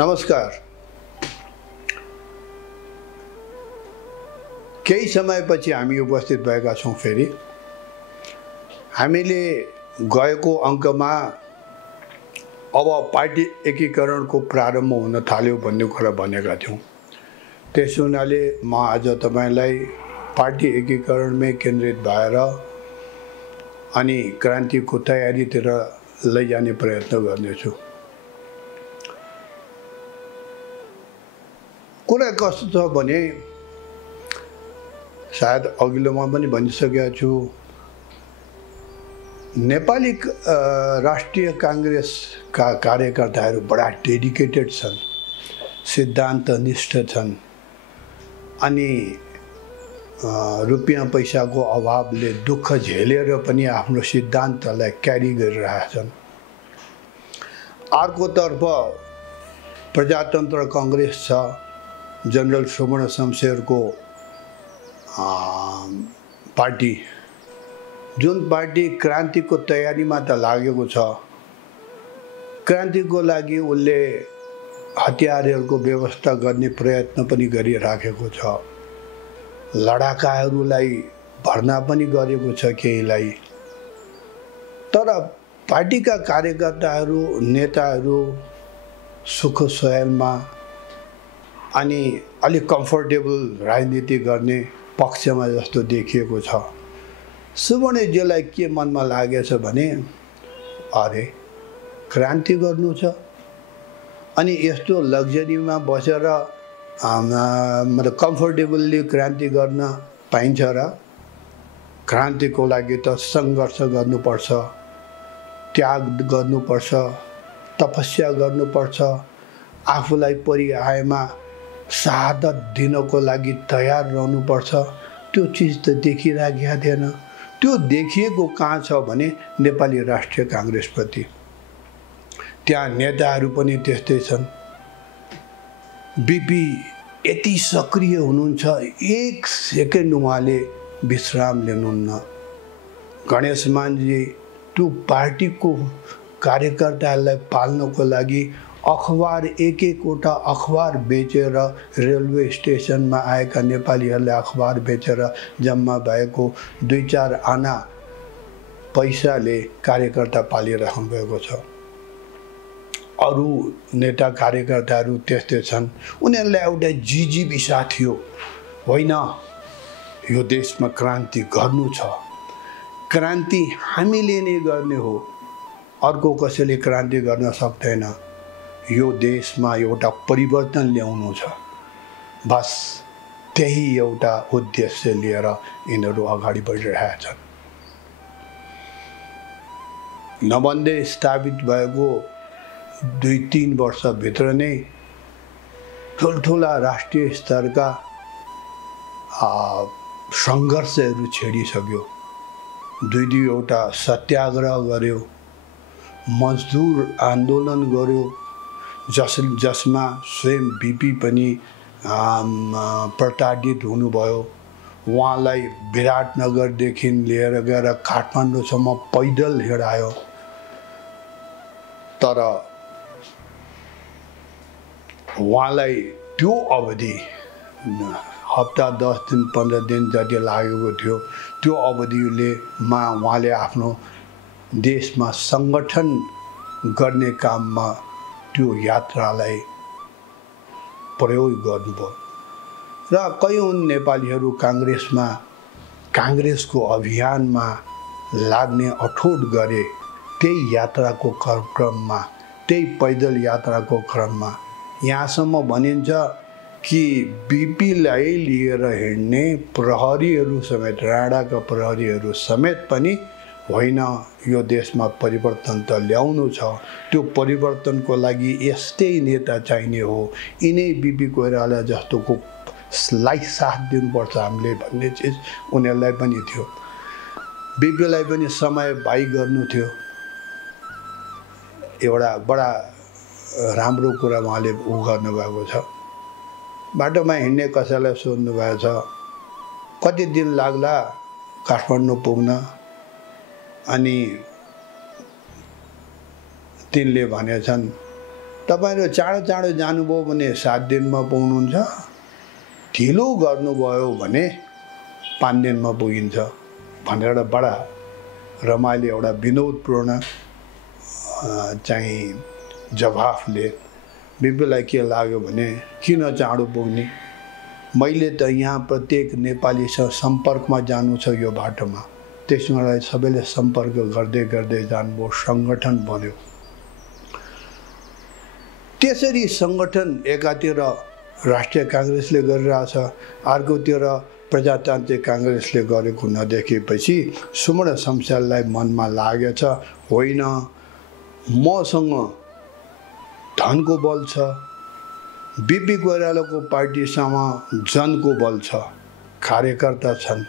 नमस्कार। केही समयपछि हामी उपस्थित भएका छौं। फेरि हामीले गएको अङ्कमा अब पार्टी एकीकरणको प्रारम्भ हुन थाल्यो भन्ने कुरा भनेका थियौं। त्यसो हुनाले म आज तपाईलाई पार्टी एकीकरणमै केन्द्रित भएर अनि क्रान्तिको तयारीतिर लैजाने प्रयत्न गर्नेछु। कुरा कस्तो छ भने सायद अघिल्लोमा पनि भनिसकेको छु, नेपाली राष्ट्रिय कांग्रेसका कार्यकर्ताहरू बडा डेडिकेटेड छन्, सिद्धान्तनिष्ठ छन् अनि रुपियाँ पैसाको अभावले दुःख झेलेर पनि आफ्नो सिद्धान्तलाई क्यारी गरिरहेका छन्। अर्कोतर्फ प्रजातन्त्र कांग्रेस छ, जनरल सुवर्ण शमशेरको पार्टी, जुन पार्टी क्रान्तिको तयारीमा त लागेको छ। क्रान्तिको लागि उनले हतियारहरूको व्यवस्था गर्ने प्रयत्न पनि गरिराखेको छ, लडाकाहरूलाई भर्ना पनि गरेको छ केहीलाई। तर पार्टीका कार्यकर्ताहरू, नेताहरू सुख सयलमा अनि अलि कम्फर्टेबल राजनीति गर्ने पक्षमा जस्तो देखिएको छ। सुवर्णजीलाई के मनमा लागेछ भने अरे क्रान्ति गर्नु छ अनि यस्तो लग्जरीमा बसेर मतलब कम्फर्टेबली क्रान्ति गर्न पाइन्छ र? क्रान्तिको लागि त सङ्घर्ष गर्नुपर्छ, त्याग गर्नुपर्छ, तपस्या गर्नुपर्छ, आफूलाई परिआएमा शहादत दिनको लागि तयार रहनुपर्छ। त्यो चिज त देखिराखेका थिएन। त्यो देखिएको कहाँ छ भने नेपाली राष्ट्रिय कांग्रेसप्रति। त्यहाँ नेताहरू पनि त्यस्तै छन्। बीपी यति सक्रिय हुनुहुन्छ, एक सेकेन्ड उहाँले विश्राम लिनुहुन्न। गणेश मानजी त्यो पार्टीको कार्यकर्ताहरूलाई पाल्नको लागि अखबार एक-एकवटा अखबार बेचेर, रेलवे स्टेसनमा आएका नेपालीहरूले अखबार बेचेर जम्मा भएको 2-4 आना पैसाले कार्यकर्ता पालिराख्नु भएको छ। अरू नेता कार्यकर्ताहरू त्यस्तै छन्। उनीहरूलाई एउटा जिजीविसा थियो, होइन यो देशमा क्रान्ति गर्नु छ, क्रान्ति हामीले नै गर्ने हो, अर्को कसैले क्रान्ति गर्न सक्दैन, यो देशमा एउटा परिवर्तन ल्याउनु छ। बस त्यही एउटा उद्देश्य लिएर यिनीहरू अगाडि बढिरहेका छन्। नभन्दै स्थापित भएको 2-3 वर्षभित्र नै ठुल्ठुला राष्ट्रिय स्तरका सङ्घर्षहरू छेडिसक्यो। 2-2वटा सत्याग्रह गर्यो, मजदुर आन्दोलन गर्यो, जसमा स्वयं बीपी पनि प्रताडित हुनुभयो। उहाँलाई विराटनगरदेखि लिएर गएर काठमाडौँसम्म पैदल हिँडायो। तर उहाँलाई त्यो अवधि हप्ता 10 दिन 15 दिन जति लागेको थियो, त्यो अवधिले उहाँले आफ्नो देशमा सङ्गठन गर्ने काममा त्यो यात्रालाई प्रयोग गर्नुभयो। र कयौं नेपालीहरू कांग्रेसको अभियानमा लाग्ने अठोट गरे। त्यही यात्राको क्रममा, त्यही पैदल यात्राको क्रममा यहाँसम्म भनिन्छ कि बीपीलाई लिएर हिँड्ने प्रहरीहरू समेत, राणाका प्रहरीहरू समेत पनि होइन यो देशमा परिवर्तन त ल्याउनु छ, त्यो परिवर्तनको लागि यस्तै नेता चाहिने हो, यिनै बीपी कोइराला जस्तोको लाई साथ दिनुपर्छ हामीले भन्ने चिज उनीहरूलाई पनि थियो। बीपीलाई पनि समय भाइ गर्नु थियो। एउटा बडा राम्रो कुरा उहाँले गर्नुभएको छ। बाटोमा हिँड्ने कसैलाई सोध्नु भएको छ, कति दिन लाग्ला काठमाडौँ पुग्न? अनि तिनले भनेछन् तपाईहरु चाँडो चाँडो जानुभयो भने 7 दिनमा पुग्नुहुन्छ, ढिलो गर्नुभयो भने 5 दिनमा पुगिन्छ भनेर बडा रमाइलो एउटा विनोदपूर्ण चाहिँ जवाफले बिपीलाई के लाग्यो भने किन चाँडो पुग्ने, मैले त यहाँ प्रत्येक नेपालीसँग सम्पर्कमा जानु छ यो बाटोमा, त्यसमा सबैले सम्पर्क गर्दै गर्दै जानुभयो, संगठन बन्यो। त्यसरी संगठन एकातिर राष्ट्रिय कांग्रेसले गरिरहेछ, अर्कोतिर प्रजातान्त्रिक कांग्रेसले गरेको नदेखेपछि सुमन शमशेरलाई मनमा लागेछ, होइन मसँग धनको बल छ, बीपी कोइरालाको पार्टीसँग जनको बल छ, कार्यकर्ता छन्,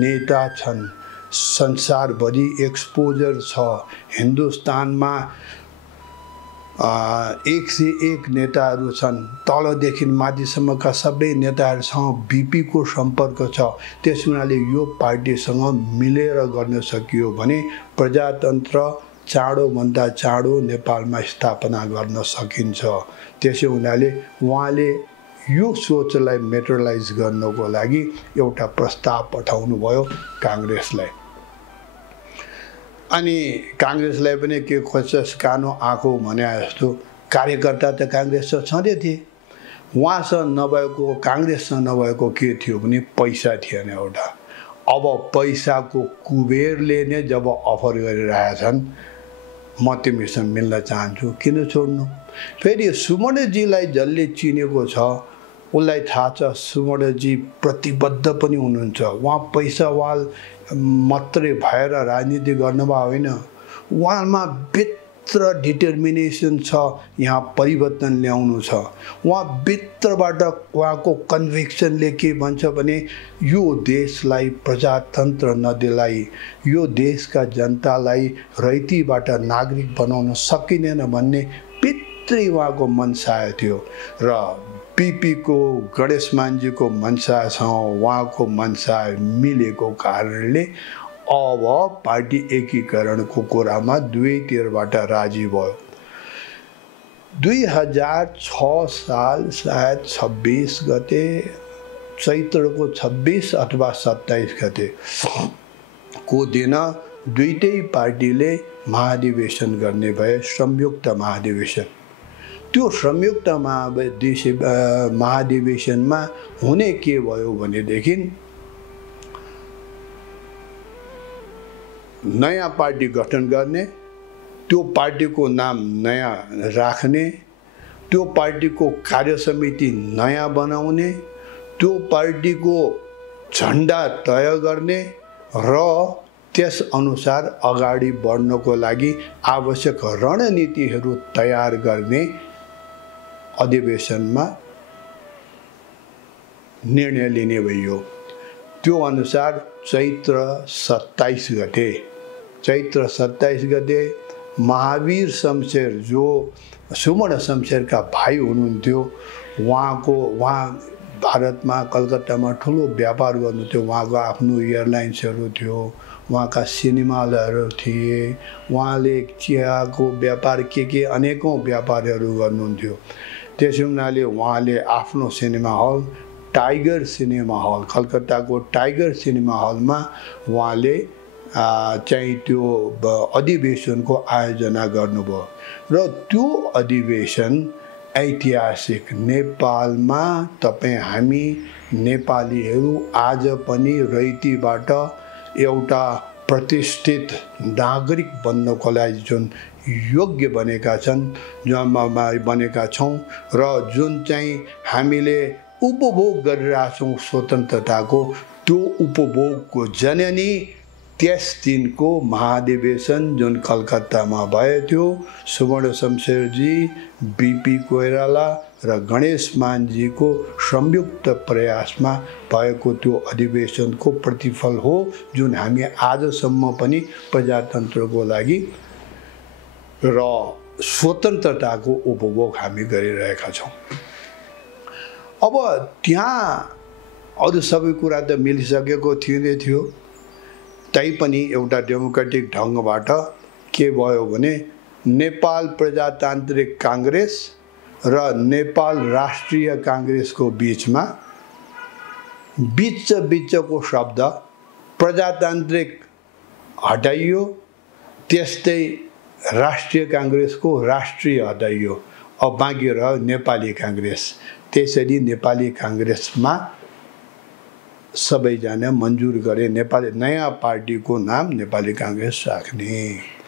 नेता छन्, संसारभरि एक्सपोजर छ, हिन्दुस्तानमा 1 से 1 नेताहरू छन्, तलदेखि माथिसम्मका सबै नेताहरूसँग बीपी को सम्पर्क छ। त्यस हुनाले यो पार्टीसँग मिलेर गर्न सकियो भने प्रजातन्त्र चाँडोभन्दा चाँडो नेपालमा स्थापना गर्न सकिन्छ। त्यसै हुनाले उहाँले यो सोचलाई मेटेरियलाइज गर्नको लागि एउटा प्रस्ताव पठाउनु भयो कांग्रेसलाई। अनि कांग्रेसलाई पनि के खोज्छस् कानो आँखो भने जस्तो कार्यकर्ता त कांग्रेस छँदै थिए, उहाँसँग नभएको कांग्रेससँग नभएको के थियो भने पैसा थिएन एउटा। अब पैसाको कुबेरले नै जब अफर गरिरहेछन् म तिमीसँग मिल्न चाहन्छु, किन छोड्नु। फेरि सुमनजीलाई जसले चिनेको छ उसलाई थाहा छ सुमनजी प्रतिबद्ध पनि हुनुहुन्छ, उहाँ पैसावाल मात्रै भएर राजनीति गर्नुभयो होइन, उहाँमा भित्र डिटर्मिनेसन छ, यहाँ परिवर्तन ल्याउनु छ। उहाँ भित्रबाट उहाँको कन्भिक्सनले के भन्छ भने यो देशलाई प्रजातन्त्र नदिलाई, यो देशका जनतालाई रैतीबाट नागरिक बनाउन सकिँदैन भन्ने भित्री उहाँको मनसाय थियो र बीपी को गणेश मानजीको मनसासँग उहाँको मनसाय मिलेको कारणले अब पार्टी एकीकरणको कुरामा दुवैतिरबाट राजी भयो। 2006 साल सायद 26 गते चैत्रको 26 अथवा 27 गते को दिन दुईटै पार्टीले महाधिवेशन गर्ने भए, संयुक्त महाधिवेशन। त्यो संयुक्त महाधिवेशनमा हुने के भयो भनेदेखि नयाँ पार्टी गठन गर्ने, त्यो पार्टीको नाम नयाँ राख्ने, त्यो पार्टीको कार्यसमिति नयाँ बनाउने, त्यो पार्टीको झण्डा तय गर्ने र त्यस अनुसार अगाडि बढ्नको लागि आवश्यक रणनीतिहरू तयार गर्ने अधिवेशनमा निर्णय लिने भयो। त्यो अनुसार चैत्र 27 गते महावीर शमशेर जो सुमन शमशेरका भाइ हुनुहुन्थ्यो, उहाँ भारतमा कलकत्तामा ठुलो व्यापार गर्नुहुन्थ्यो, उहाँको आफ्नो एयरलाइन्सहरू थियो, उहाँका सिनेमा हलहरू थिए, उहाँले चियाको व्यापार के अनेकौं व्यापारहरू गर्नुहुन्थ्यो। त्यसै हुनाले उहाँले आफ्नो cinema hall Tiger cinema hall, कलकत्ताको टाइगर सिनेमा हलमा उहाँले चाहिँ त्यो अधिवेशनको आयोजना गर्नुभयो र त्यो अधिवेशन ऐतिहासिक नेपालमा तपाईं हामी नेपालीहरू आज पनि रैतीबाट एउटा प्रतिष्ठित नागरिक बन्नको लागि जुन योग्य बनेका छन्, बनेका छौं र जुन चाहिँ हामीले उपभोग गरिरहेछौं स्वतन्त्रताको, त्यो उपभोगको जननी त्यस दिनको महाधिवेशन जुन कलकत्तामा भयो थियो, सुवर्ण शमशेरजी, बीपी कोइराला र गणेश मानजीको संयुक्त प्रयासमा भएको त्यो अधिवेशनको प्रतिफल हो जुन हामी आजसम्म पनि प्रजातन्त्रको लागि र स्वतन्त्रताको उपभोग हामी गरिरहेका छौं। अब त्यहाँ अरु सबै कुरा त मिलिसकेको थियो, तैपनि एउटा डेमोक्रेटिक ढंगबाट के भयो भने नेपाल प्रजातान्त्रिक कांग्रेस र नेपाल राष्ट्रिय काङ्ग्रेसको बिचमा बिचको शब्द प्रजातान्त्रिक हटाइयो, त्यस्तै राष्ट्रिय काङ्ग्रेसको राष्ट्रिय हटाइयो। अब बाँकी रह्यो नेपाली काङ्ग्रेस। त्यसरी नेपाली काङ्ग्रेसमा सबैजना मन्जुर गरे नेपाली नयाँ पार्टीको नाम नेपाली काङ्ग्रेस राख्ने।